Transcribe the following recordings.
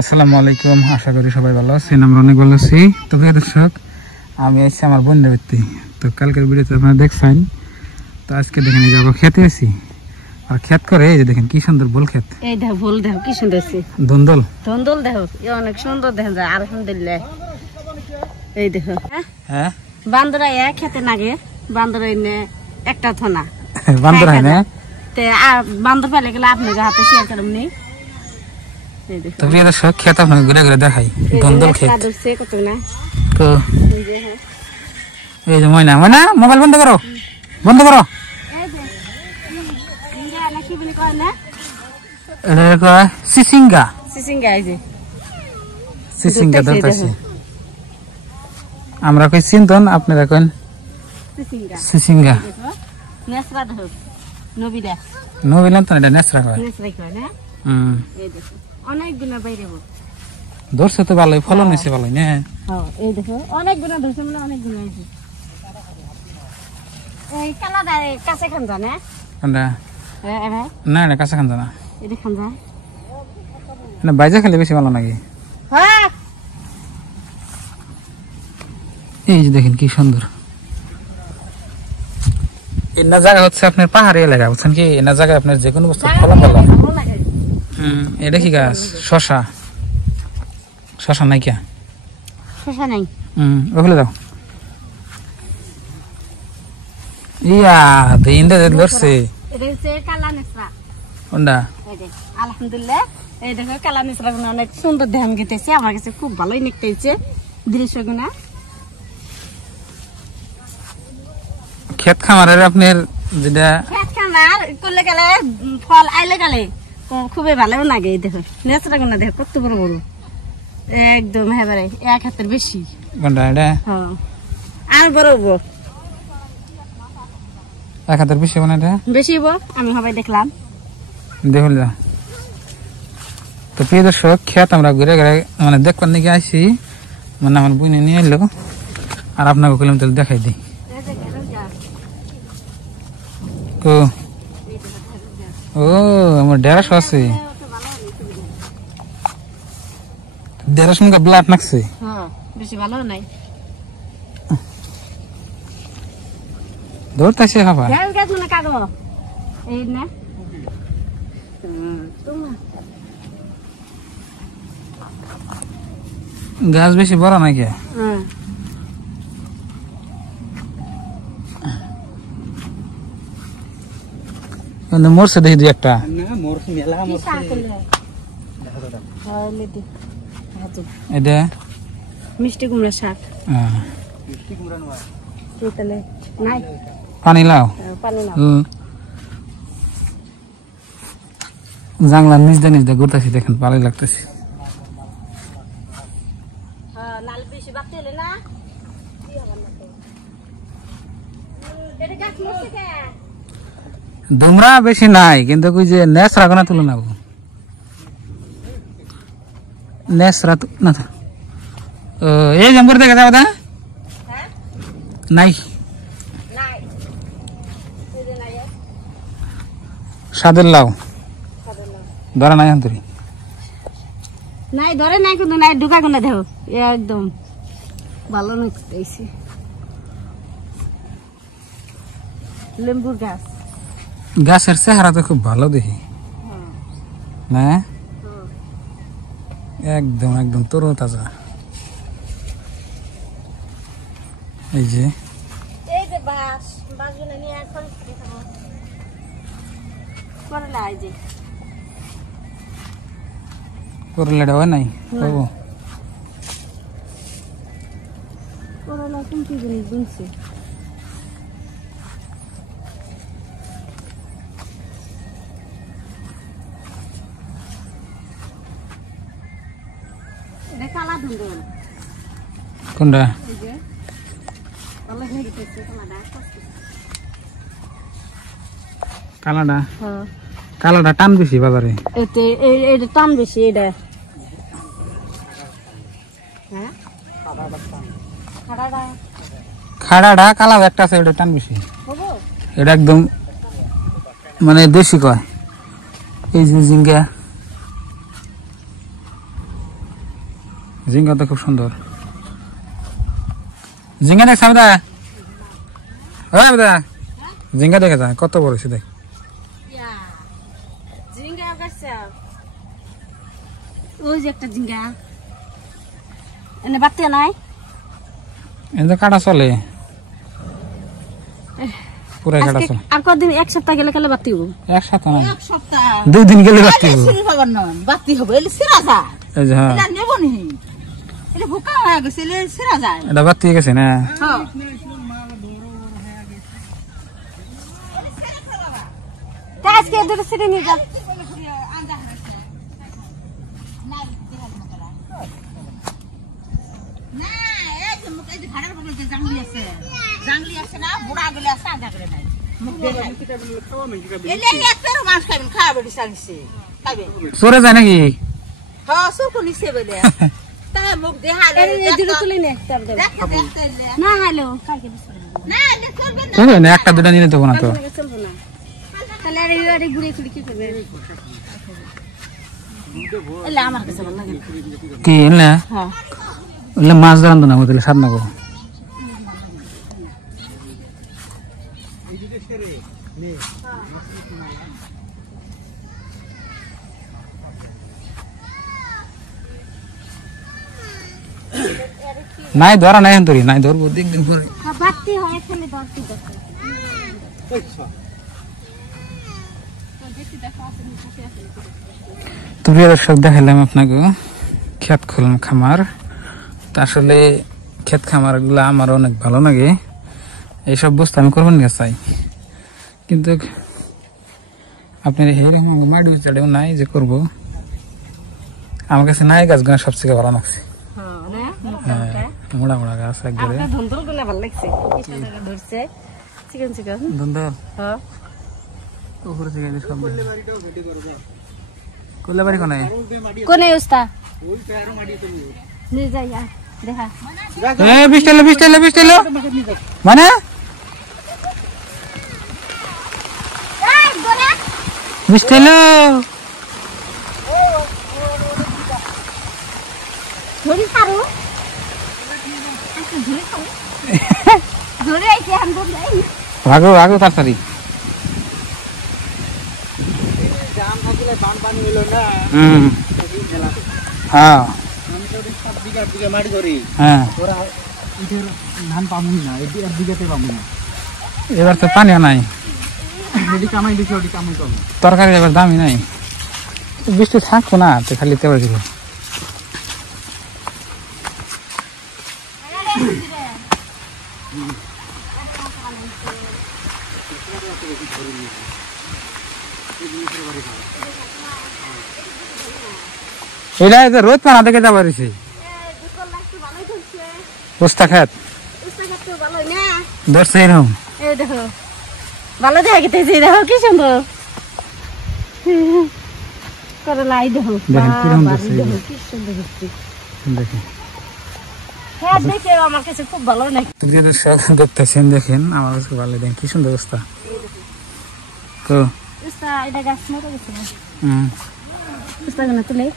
আসসালামু আলাইকুম, আশা করি সবাই ভালো আছেন। আমরা অনেক ভালো আছি। তো প্রিয় দর্শক, আমি আছি আমার বোনের বাড়িতে। তো কালকের ভিডিওতে আপনারা দেখছেন। তো আজকে দেখেন যাবো খেতে আছি, আর খেত করে এই যে দেখেন কি সুন্দর বল খেত। এই দেখো বল দেখো কি সুন্দর আছে, ধন্দল ধন্দল দেখো অনেক সুন্দর দেখা যায়। আলহামদুলিল্লাহ এই দেখো হ্যাঁ বান্দরা এক খেতে নাগে বান্দর এনে একটা থনা বান্দর হয় না। তে বান্দর পেলে গেলে আপনার হাতে শেয়ার করুন নি। তো প্রিয় দর্শক, খেত আপনাকে ঘুরে ঘুরে দেখাই। ধন্দল খেত কত না। তো এই যে ময়না ময়না মোবাইল বন্ধ করো, বন্ধ করো। এটা কয় সিসিঙ্গা, সিসিঙ্গা এই যে সিসিঙ্গা ধরতেছে। আমরা কই চিন্তন, আপনারা কইন সিসিঙ্গা। নেসরা দেখো নবিরা নবিলাম তো এটা নেসরা হয়। নেসরাই কয় না। এই দেখো অনেক গুণা বাইরে ধরছে তো ভালোই, ফলন হয়েছে ভালোই না। এই দেখো অনেক গুণা ধরছে, মানে অনেক গুণা হয়েছে। এই কালাটা কাছে খান জানে কোনটা? না না কাঁচা খান জানা, এটা খান যা না বাইজা খেলে বেশি ভালো নাকি। হ্যাঁ এই যে দেখেন কি সুন্দর। এনা জায়গা হচ্ছে আপনার পাহাড়ি এলাকা, বুঝছেন কি? এনা জায়গায় আপনার যে কোনো বস্তু ফলন ভালো। এটা কি গাছ? শশা। শশা নাই কে? শশা নাই। ওগুলো দাও। ইয়া দিনটা ধরছে। এটা হচ্ছে কালা নেসরা। কোনটা? আলহামদুলিল্লাহ এই দেখো কালা নেসরা গুলো অনেক সুন্দর ধ্যান গেতেছে, আমার কাছে খুব ভালোই দেখতেছে দৃশ্যগুনা। ক্ষেত খামারের আপনার যেটা খেত খামার করলে গেলে ফল আইলে গেলে খুবই ভালো লাগে। এই দেখো নেসরা গুনা দেখো কত বড় বড়, একদম এবারে এক হাতের বেশি। কোনটা এটা? হ্যাঁ আর বড় বড়, এক হাতের বেশি মানে এটা বেশি বড় আমি সবাই দেখলাম। দেখুন যা। তো প্রিয় দর্শক, খেত আমরা ঘুরে ঘুরে মানে দেখবার নাকি আসি, মানে আমার বইনে নিয়ে এলো, আর আপনাকে কইলাম তাহলে দেখাই দিই। ও আমার 150 আছে। 150 মুখা ব্লাড নাকছে। বেশি ভালো নাই ধরতেছে খাবার। এই না গাছ বেশি বড় নাকি? মরছে দেখি দুই একটা। এটা মিষ্টি কুমড়া শাক। পানি লাও, জাংলা নিজদা নিজদা ঘুরতেছি, দেখেন ভালোই লাগতেছে। দুমরা বেশি নাই, কিন্তু ওই যে নেসরা গোনা তুলে নেব। নেসরা না এই জম্বর দেখা যাবে না নাই। সাদের লাউ ধরা নাই অন্তরি নাই, ধরে নাই কিন্তু নাই ঢুকা কোনা দেখো একদম ভালো লাগতেছে। লেম্বুর গাছ, গাছের চেহারা তো খুব ভালো দেখি না, একদম একদম তরু তাজা। এই যে এই যে বাস বাসগুলো নিয়ে এখন করলা, এই যে করলাটা হয় নাই বাবু। করলা কোন কি জিনিস বুনছে? এটা কালা ধুন্দুল। কোনটা? এই যে কালা হয়ে গেছে কালাটা। কালাটা? হ্যাঁ কালাটা টান বেশি বাজারে। এতে এটা টান বেশি। এটা হ্যাঁ খাড়াটা কালাও একটা আছে, ওটা টান বেশি। এটা একদম মানে দেশি কয়। এই যে জিঙ্গা জিঙ্গা তো খুব সুন্দর। জিঙ্গা দেখ সামদা, জিঙ্গা দেখে যা কত বড় হয়েছে দেখ। জিঙ্গা ওই যে একটা জিঙ্গা এনে বাড়তে নাই, এনে কাটা চলে পুরো কাটা চলে। আর কতদিন? এক সপ্তাহ গেলে কালে বাতি হবো। এক সপ্তাহ না, এক সপ্তাহ 2 দিন গেলে বাতি হবে। বাতি হবে এলে সিরা যায়। এই যে হ্যাঁ, নেব নি এলে ভুকা হয়ে গেছে, এলে সিরা যায়। এটা বাতি হয়ে গেছে না? আজকে দুটো সিঁড়ি নিয়ে যা। সরে যায় নাকি? একটা দুটা নিলে দেবো না তো। কি মাছ ধরান তো না তাহলে সাত নাগো। নাই ধরা নাই তোর নাই ধরবো দেখদিন পরে। তো প্রিয় দর্শক, দেখালাম আপনাকে ক্ষেত খোলন খামার। তা আসলে ক্ষেত খামার গুলো আমার অনেক ভালো লাগে, এইসব বস্তু আমি করবেন না চাই, কিন্তু আপনার এইরকম মাটি চালেও নাই যে করবো। আমার কাছে নাই গাছগুলো সবচেয়ে ভালো লাগছে। মোড়া মোড়া গাছ একবারে কোলে বাড়ি কোনে কোনে উস্তা বিশ মানে মিষ্টেলো ধরি পারো ধরে আইছে আম ধরে ভাগো ভাগো তাড়াতাড়ি। জাম থাকিলে বান পানি হইলো না। হ্যাঁ আমি তো 7 বিঘা মাটি করি। হ্যাঁ ওরা ইটের ধান পামুই না, এর দিকেতে পামু না। এবার তো পানিও নাই, এডি কামাই দিছে, ওডি কামাই কম। তরকারি এবার দামই নাই। বৃষ্টি থাকবো না তো খালি তেল দিব। এটা রোদ পানা দেখে যাবো পোস্তা খাত ধরছে এরকম। দেখো ভালো দেখা গেছে, দেখো কি সুন্দর করলা। দেখো কি সুন্দর দেখেন দেখে আমার কাছে খুব ভালো লাগে। দেখতেছেন, দেখেন আমার কাছে ভালো দেখেন কি সুন্দর অবস্থা। তো এটা গাছ মরে গেছে,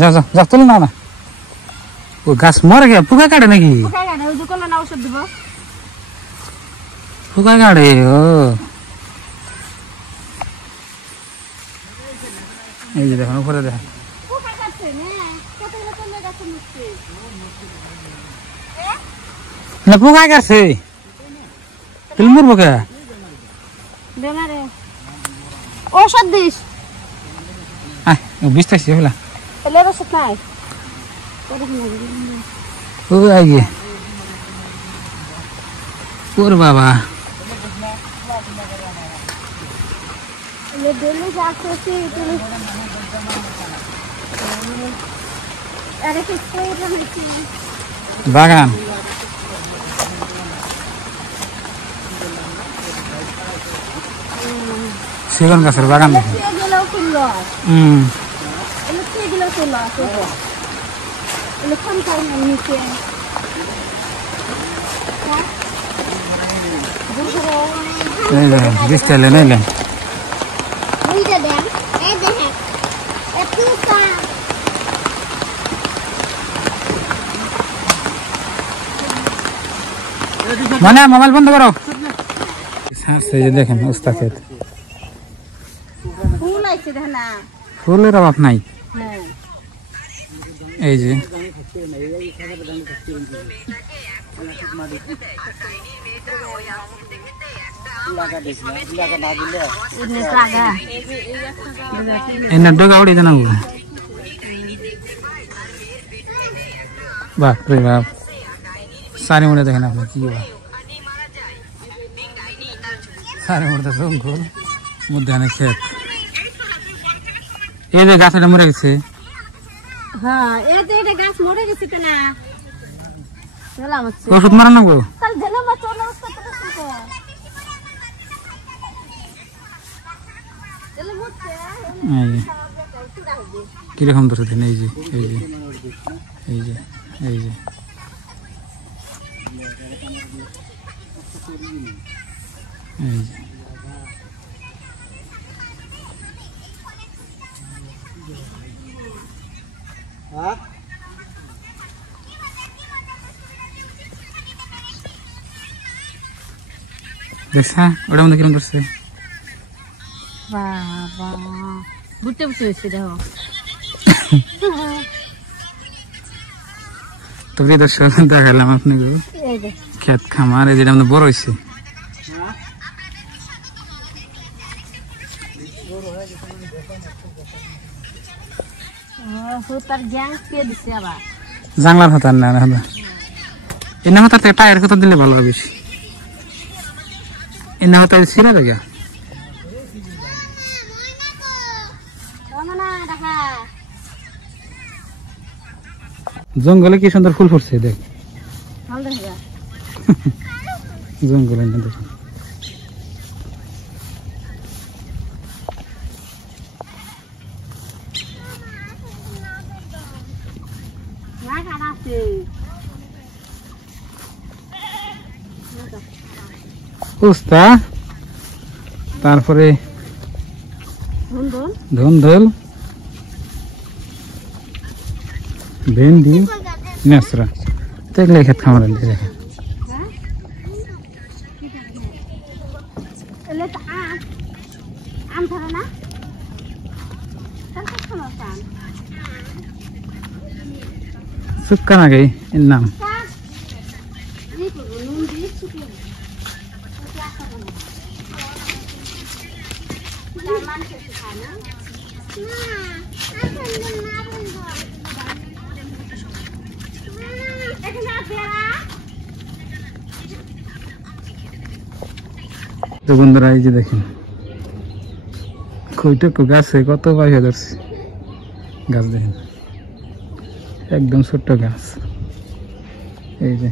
যাও যাও যাও তুলে নাও না। ও গাছ মরে গেছে, পোকা কাটে নাকি? ওষুধ দিব, পোকা কাটে। ও এই যে দেখেন উপরে দেখেন না পোকা কাটছে, তেল মরবো কে? ওষুধ দিস বিষ থাকছে বলা ওষুধ নাই। ও আগে ওর বাবা বাগান সেগুন গাছের বাগান দেখেন। বৃষ্টি এলেন এলেন মানে মোবাইল বন্ধ করো। এই যে দেখেন উস্তা ক্ষেত, ফুল আইছে দেখেন না। ফুলের অভাব নাই। হ্যাঁ এই যে উনি জায়গা এনে ডগা উড়ে জানাবো। বাপ রে বাপ, সারি মোড়ে দেখেন আপনি কি বাপ, সারি মোড়ে জঙ্গল মধ্যে অনেক ক্ষেত। এই যে গাছটা মরে গেছে। হ্যাঁ এটা গাছ মরে গেছে তো না। গেলাম হচ্ছে ওষুধ মারা নেবো। তাহলে জেনে মা চলে আসতে তো তো চলে মুছে এই যে কিরকম দোষ দিন। এই যে এই যে এই যে এই যে এই যে দেখছা ওটার মধ্যে কিরকম করছে। বাবা বুটে বুটে হয়েছে দেখো। তো প্রিয় দর্শক দেখালাম আপনাকে এই যে ক্ষেত খামার, এই যেটা আমাদের বড় হয়েছে। তার গ্যাং কে দিছে আবার জাংলার হাতার না না এনে হাতার থেকে টায়ার কথা দিলে ভালো হবে। এনে হাতার ছিঁড়ে দেখে জঙ্গলে কি সুন্দর ফুল ফুটছে দেখ। জঙ্গলে দেখ উস্তা, তারপরে ধুন্দুল, ভেন্ডি, নেসরা, দেখলে ক্ষেত খামার দেখেন। সুক্কা নাকি এর নাম। তো বন্ধুরা এই যে দেখেন কইটুকু গাছে কত পাইয়া ধরছে। গাছ দেখেন একদম ছোট্ট গাছ। এই যে